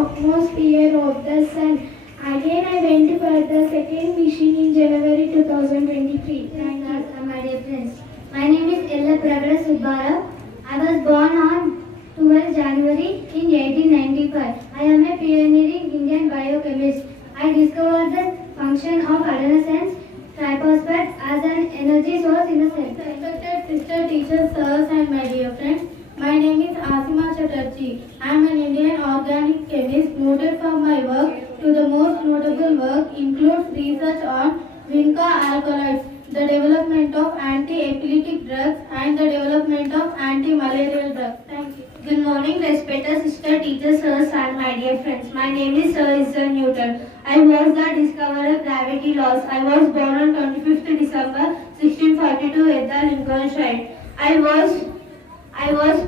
atmosphere of the sun. Again, I went for the second mission in January 2023. Thank you. My dear friends, my name is Ella Pragada Subbara. I was born on 12 January in 1895. I am a pioneering Indian biochemist. I discovered the function of adenosine triphosphate as an energy source in the cell. Respected sister, teachers, sirs, and my dear friends, my name is Asima Chatterjee. I am an Indian organic chemist noted for my work. To the most notable work includes research on vinca alkaloids, the development of anti-epileptic drugs, and the development of anti-malarial drugs. Thank you. Good morning, respected sister, teachers, sirs, and my dear friends. My name is Sir Isaac Newton. I was the discoverer of gravity laws. I was born on 25th December 1642 at the Lincolnshire. I was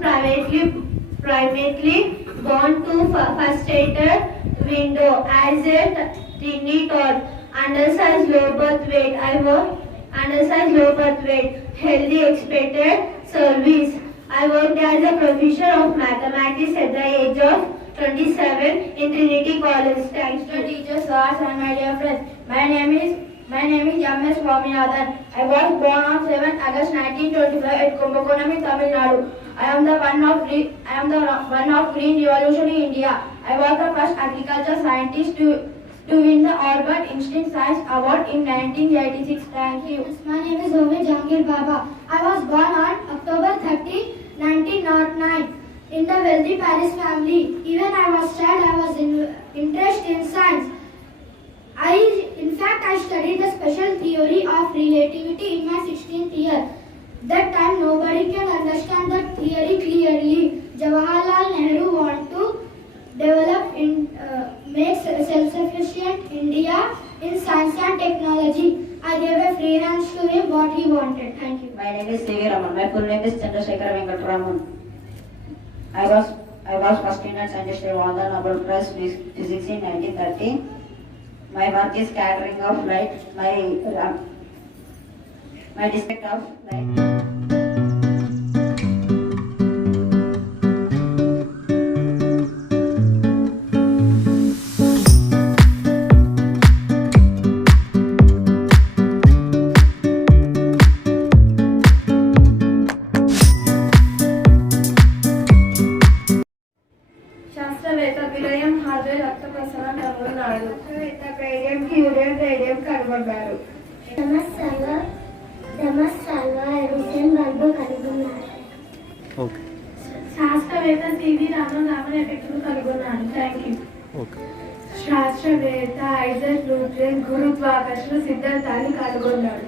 privately born to frustrated window as a tiny tot. Undersized low birth weight. I was undersized low birth weight. Healthy expected service. I worked as a professor of mathematics at the age of 27 in Trinity College. Thanks to teachers, sirs, and my dear friends. My name is M.S. Swaminathan. I was born on 7th August 1925 at Kumbakonam, Tamil Nadu. I am the one of Green Revolution in India. I was the first agriculture scientist to win the Urban Instinct Science Award in 1986. Thank you. My name is Omi Jangir Baba. I was born on October 30, 1909 in the wealthy Paris family. Even I was child, I was interested in science. I studied the special theory of relativity in my 16th year. That time nobody can understand the theory clearly. Jawaharlal Nehru want to develop make self-sufficient India in science and technology. I gave a free hand to him what he wanted. Thank you. My name is C.V. Raman. My full name is Chandrasekhar Venkataraman. I was first Indian scientist who won the Nobel Prize Physics in 1930. My work is scattering of light. My district of light. శాస్త్రవేత్త విలయం Harvey రక్త ప్రసరణ కనుగొన్నాడు. Radium క్యూరియన్ radium కనుగొన్నారు. Thomas Alva Edison bulb కనుగొన్నారు. శాస్త్రవేత్త CV Raman effect కనుగొన్నాడు. Thank you. శాస్త్రవేత్త Isaac Newton గురుత్వాకర్షణ సిద్ధాంతాన్ని కనుగొన్నాడు.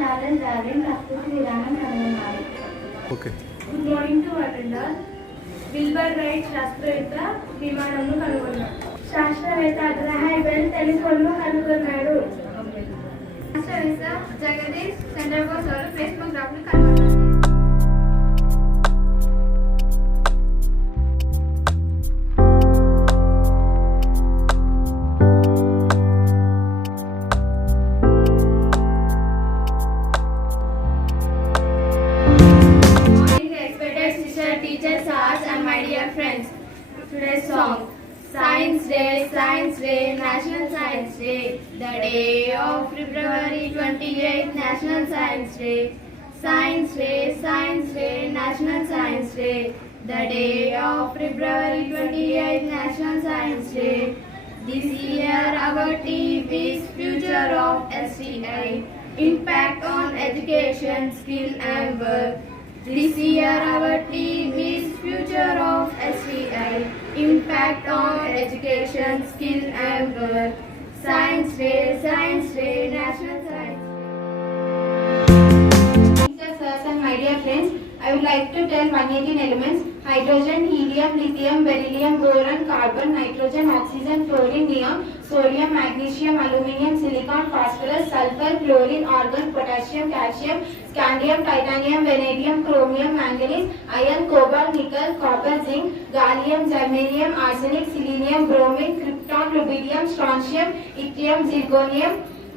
చార్లెస్ డార్విన్ ప్రకృతి విధానం కనుగొన్నారు. Good morning to attender. Wilber right శాస్త్రవేత్త విమానంను కనుగొన్నాడు. శాస్త్రవేత్త గ్రహాం బెల్ టెలిఫోన్ను కనుగొన్నాడు. శాస్త్రవేత్త జగదీష్ చంద్రబోస్ గారు ఫేస్బుక్ గ్రాఫ్ను కనుగొన్నాడు. Teachers, sirs, and my dear friends, today's song, Science Day, Science Day, National Science Day, the day of February 28th, National Science Day, Science Day, Science Day, National Science Day, the day of February 28th, National Science Day. This year our theme is Future of SCI, Impact on Education, Skill and Work. This year our theme is Future of SCI, Impact on Education, Skill and Work. Science Day, National Science Day. Sirs and my dear friends, I would like to tell 118 elements: hydrogen, helium, lithium, beryllium, boron, carbon, nitrogen, oxygen, fluorine, neon, sodium, magnesium, aluminium, silicon, phosphorus, sulfur, chlorine, argon, potassium, calcium, scandium, titanium, vanadium, chromium, manganese, iron, cobalt, nickel, copper, zinc, gallium, germanium, arsenic, selenium, bromine, krypton, rubidium, strontium, yttrium, zirconium,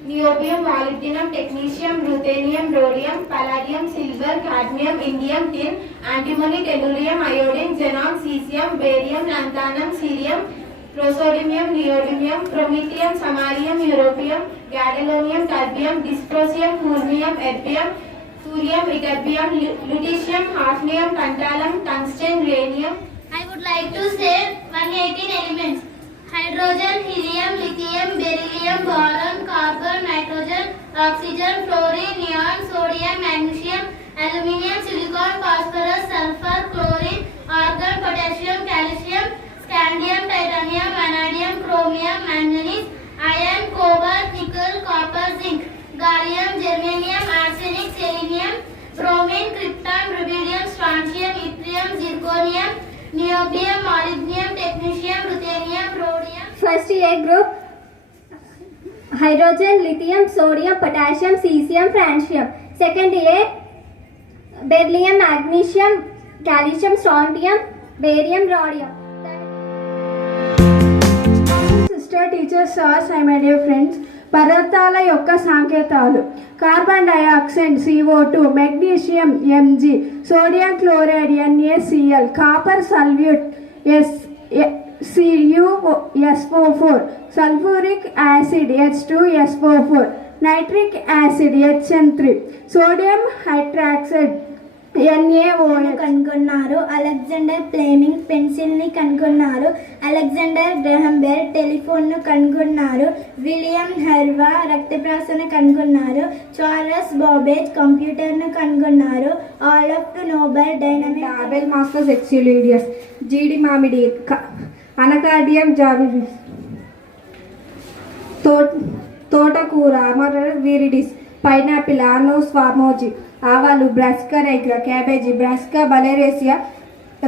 niobium, molybdenum, technetium, ruthenium, rhodium, palladium, silver, cadmium, indium, tin, antimony, tellurium, iodine, xenon, cesium, barium, lanthanum, cerium, Prosodium, neodymium, promethium, samarium, europium, gadolinium, terbium, dysprosium, holmium, erbium, thurium, ytterbium, lutetium, hafnium, tantalum, tungsten, rhenium. I would like to say 118 elements: hydrogen, helium, lithium, beryllium, boron, carbon, nitrogen, oxygen, fluorine, neon, sodium, magnesium, aluminium, silicon, phosphorus, sulfur, chlorine, argon, potassium, calcium, scandium, titanium, vanadium, chromium, manganese, iron, cobalt, nickel, copper, zinc, gallium, germanium, arsenic, selenium, bromine, krypton, rubidium, strontium, yttrium, zirconium, niobium, molybdenum, technetium, ruthenium, rhodium. First A group: hydrogen, lithium, sodium, potassium, cesium, francium. Second A: beryllium, magnesium, calcium, strontium, barium, rhodium. Sister teacher stars, my dear friends, పదార్థాల యొక్క సంకేతాలు: carbon dioxide CO2, magnesium Mg, sodium chloride NaCl, copper sulphate CuSO4, sulphuric acid H2SO4, nitric acid HN3, sodium hydroxide NaOH. కనుగొన్నారు. Alexander Fleming penicillin ని కనుగొన్నారు. Alexander Graham Bell telephone ను కనుగొన్నారు. William హెర్వా రక్త ప్రసరణ కనుగొన్నారు. చార్లెస్ బాబేజ్ కంప్యూటర్ ను కనుగొన్నారు. ఆల్ఫ్ నోబెల్ డైనమిక్. ఆబెల్ మాస్టర్స్ ఎక్స్యూలిడియస్, జీడి మామిడి, అనకార్డియం జాబిలిస్, తోటకూర అమరర్ విరిడిస్, పైనాపిల్ ఆనోస్ ఫార్మోజీ, ఆవాలు బ్రాసికా నైగ్రా, క్యాబేజీ బ్రాసికా బలేరేసియా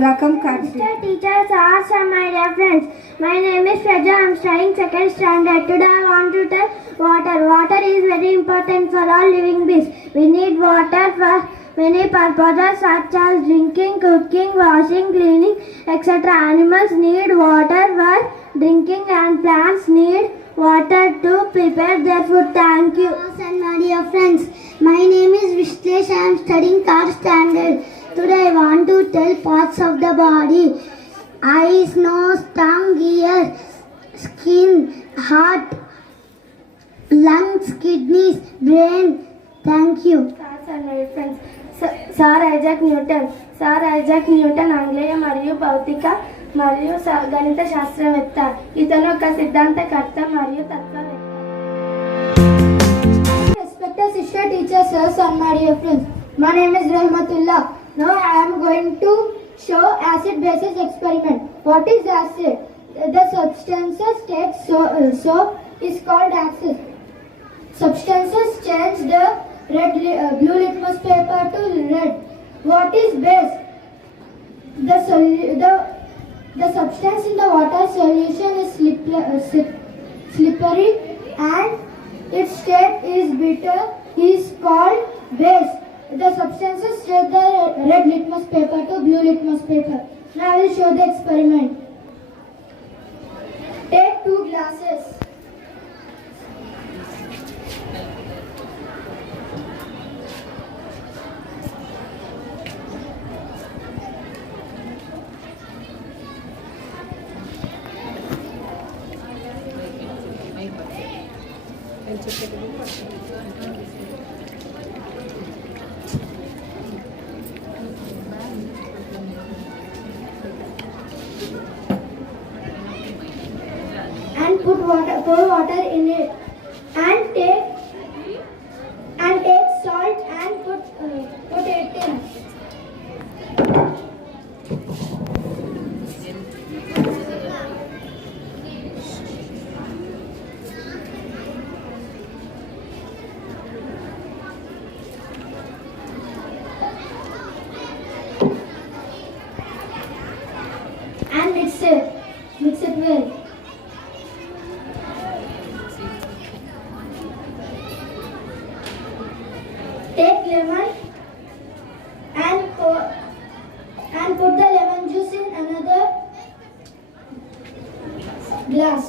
రకం coffee. Teachers are my dear friends. My name is Raja. I am studying second standard. Today I want to tell water. Water is very important for all living beings. We need water for many purposes such as drinking, cooking, washing, cleaning, etc. Animals need water for drinking and plants need water to prepare their food. Thank you. And my dear friends, my name is Vishlesh. I am studying third standard. Today I want to tell parts of the body: eyes, nose, tongue, ears, skin, heart, lungs, kidneys, brain. Thank you. And my friends, Sir Isaac Newton. Sir Isaac Newton ఆంగ్లేయ మరియు భౌతిక మరియు గణిత శాస్త్రవేత్త. ఇతను ఒక సిద్ధాంతకర్త మరియు తత్వవేత్త. Respected sister, teachers, sirs, and my dear friends, my name is Rahmatullah. Now I am going to show acid-basis experiment. What is acid? The substances take so is called acid. Substances change the blue litmus paper to red. What is base? The substance in the water solution is slippery and its state is bitter, is called base. The substances change the red litmus paper to blue litmus paper. Now I will show the experiment. Take 2 glasses. And pour water in it, and take salt and put it in. And mix it well. Take lemon and put the lemon juice in another glass.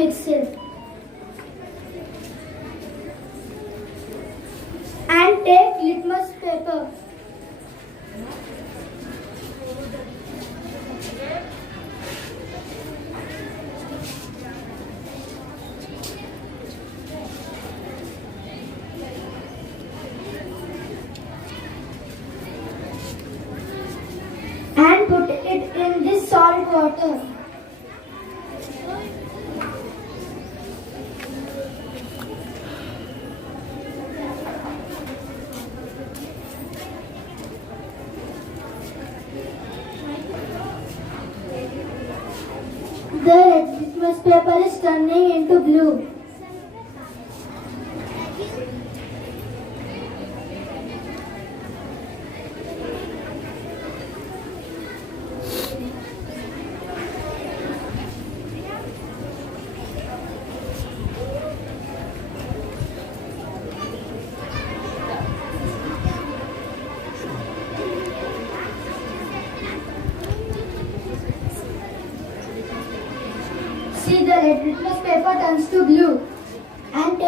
mix it. And take litmus paper. And put it in this salt water. The litmus paper is turning into blue. See, the red litmus paper turns to blue. And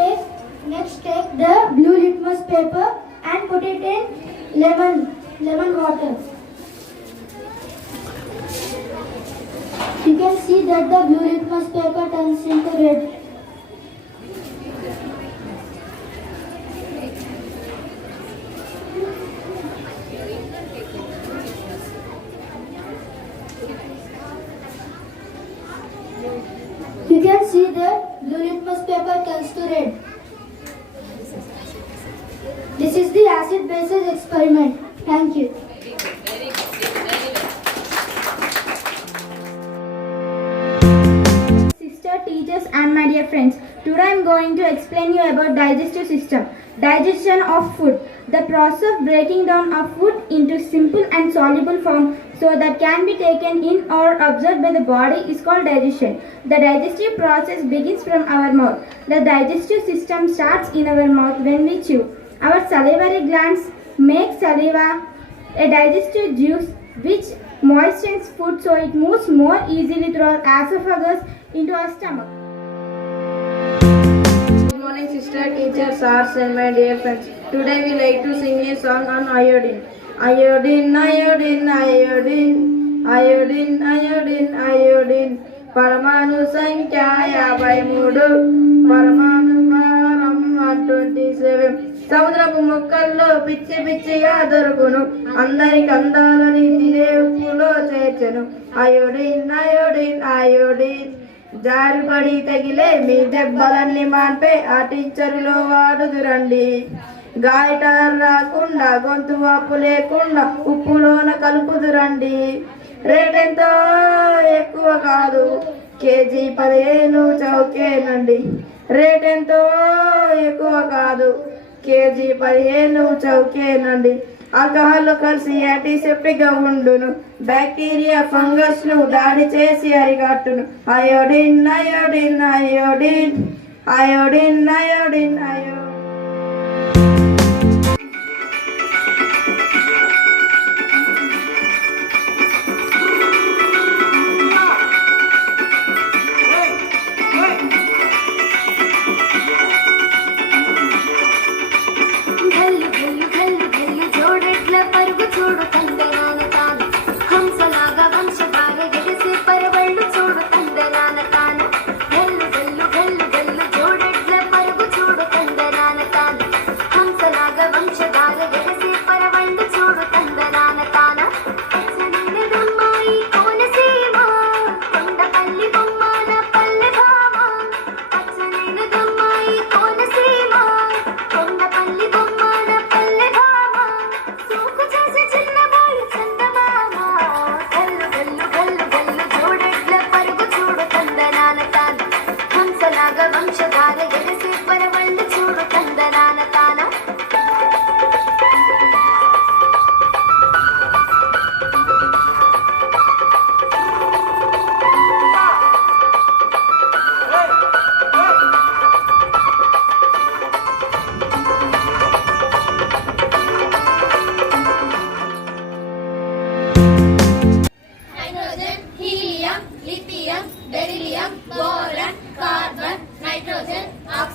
next take the blue litmus paper and put it in lemon water. You can see that the blue litmus paper turns into red. You can see that blue litmus paper turns to red. This is the acid-bases experiment. Thank you. Sister, teachers and my dear friends, today I am going to explain you about digestive system. Digestion of food. The process of breaking down of food into simple and soluble form so that can be taken in or absorbed by the body is called digestion. The digestive process begins from our mouth. The digestive system starts in our mouth when we chew. Our salivary glands make saliva, a digestive juice which moistens food so it moves more easily through our esophagus into our stomach. Good morning, sister, teachers, sir, and my dear friends. Today we like to sing a song on iodine. Iodine, iodine, iodine, iodine, iodine, iodine. Paramanu Sankhya 53, Paramanu Varam 127. సముద్రపు మొక్కల్లో పిచ్చి పిచ్చిగా దొరుకును, అందరికి అందాలని తినే ఉప్పులో చేర్చెను. Iodine iodine iodine, జారిపడి తగిలే మీ దెబ్బలన్నీ మాన్పే ఆ టీచరులో వాడుదురండి. గాయటాలు రాకుండా గొంతు వాపు లేకుండా ఉప్పులోన కలుపుదురండి. రేటెంతో ఎక్కువ కాదు, కేజీ 15 చౌకేనండి. రేటెంతో ఎక్కువ కాదు, కేజీ 15 చౌకేనండి. ఆల్కహాల్లో కలిసి యాంటీసెప్టిక్ గా ఉండును, బ్యాక్టీరియా ఫంగస్ ను దాడి చేసి అరిగట్టును. Iodine iodine iodine, iodine iodine iodine. పరుగు చూడు తందరాన తాను, హంసలాగా వంశధార ఎడిసి పరవళ్ళు చూడు తందరాన తాను. గల్లు గల్లు గల్లు గల్లు జోడెడ్ల పరుగు చూడు తందరాన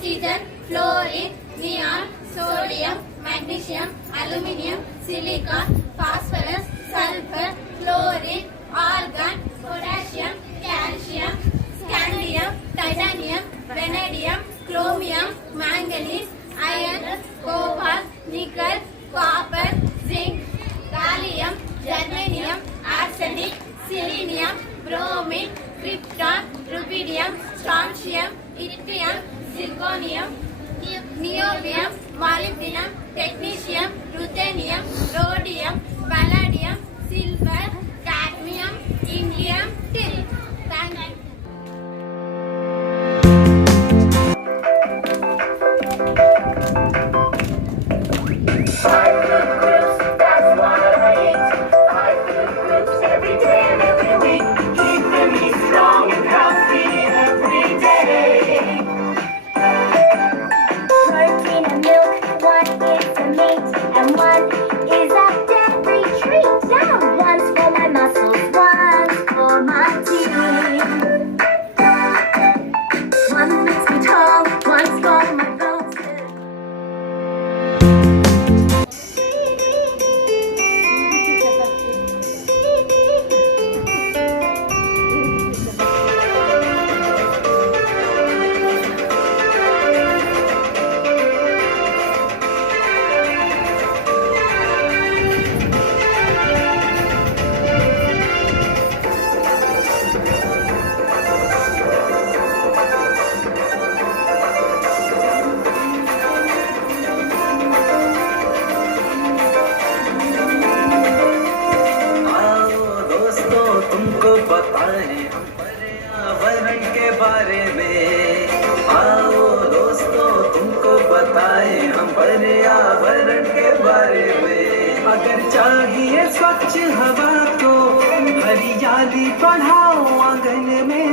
oxygen, fluorine, neon, sodium, magnesium, aluminium, silicon, phosphorus, sulfur, chlorine, argon, potassium, calcium, scandium, titanium, vanadium, chromium, manganese, iron, cobalt, nickel, copper, zinc, gallium, germanium, arsenic, selenium, bromine, krypton, rubidium, strontium, yttrium, zirconium, niobium, molybdenum, technetium, ruthenium, rhodium, palladium, silver, cadmium, indium, tin. Thank you. Protein and milk, one is a meat, and one is a dairy treat. Yum! One's for my muscles, one's for my teeth. One makes me tall, one's for my bones. आओ दोस्तों तुमको बताएं हम पर्यावरण के बारे में। आओ दोस्तों तुमको बताएं हम पर्यावरण के बारे में। अगर चाहिए स्वच्छ हवा तो हरियाली बढ़ाओ आंगन में।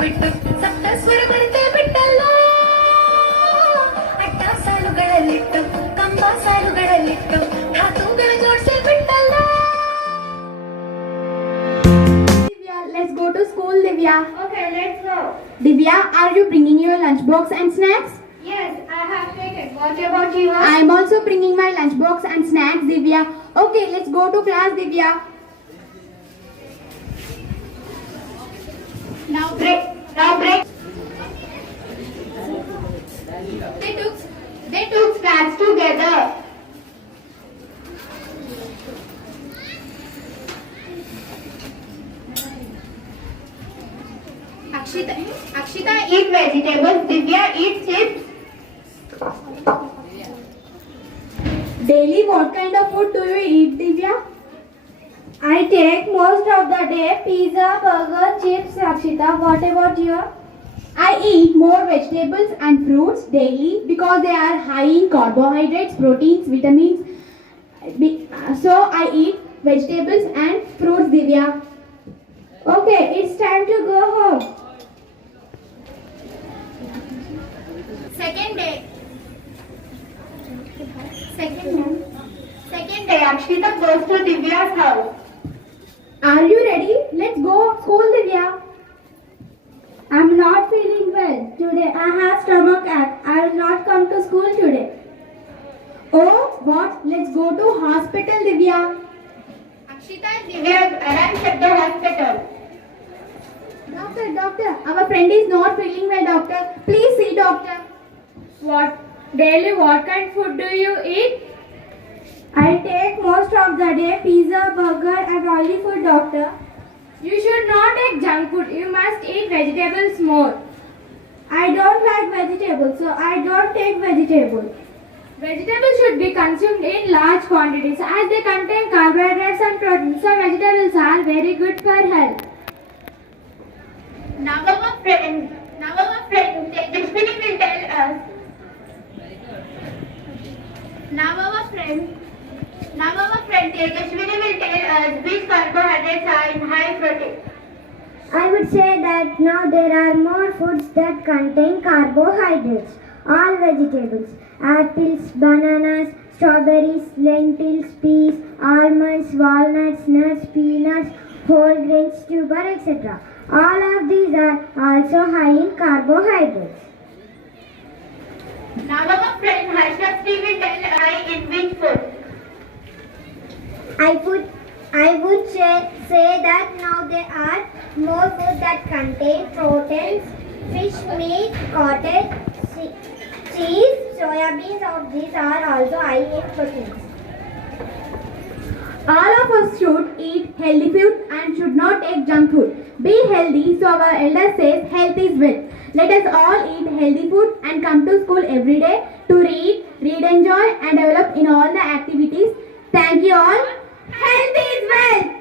ಬಿಟ್ಟು ಸಪ್ತ ಸ್ವರಗಳಂತೆ ಬಿಟ್ಟಲ್ಲ ಅಡ್ಡ ಸಾಲುಗಳಲ್ಲಿಟ್ಟು ಕಂಬ ಸಾಲುಗಳಲ್ಲಿಟ್ಟು ಧಾತುಗಳ ಜೋಡಿಸಿ ಬಿಟ್ಟಲ್ಲ. Divya, let's go to school, Divya. Okay, let's go. Divya, are you bringing your lunchbox and snacks? Yes, I have taken. What about you? I am also bringing my lunchbox and snacks, Divya. Okay, let's go to class, Divya. Now break. Now break. They took snacks together. Akshita eat vegetables. Divya eat chips. Daily, what kind of food do you eat, Divya? I take most of the day pizza, burger, chips, Akshita. What about you? I eat more vegetables and fruits daily because they are high in carbohydrates, proteins, vitamins. So I eat vegetables and fruits, Divya. Okay, it's time to go home. Second day. day, Akshita goes to Divya's house. Are you ready? Let's go school, Divya. I'm not feeling well. Today I have stomach ache. I will not come to school today. Oh, what? Let's go to hospital, Divya. Akshita and Divya arrived at the hospital. Doctor, our friend is not feeling well, doctor. Please see doctor. What kind of food do you eat? I take most of the day pizza, burger and oily food, doctor. You should not take junk food. You must eat vegetables more. I don't like vegetables, so I don't take vegetables. Vegetables should be consumed in large quantities as they contain carbohydrates and proteins. So vegetables are very good for health. Now our friend Tejaswini will tell us. Now our friend Tejaswini will tell us which carbohydrates are in high protein. I would say that now there are more foods that contain carbohydrates. All vegetables, apples, bananas, strawberries, lentils, peas, almonds, walnuts, nuts, peanuts, whole grains, tuber, etc. All of these are also high in carbohydrates. Now our friend Harshasri will tell high in which food. I would say that now there are more foods that contain proteins, fish, meat, cottage, cheese, soya beans. Of these are also high in proteins. All of us should eat healthy food and should not take junk food. Be healthy, so our elder says health is wealth. Let us all eat healthy food and come to school every day to read, enjoy and develop in all the activities. Thank you all. Health is wealth.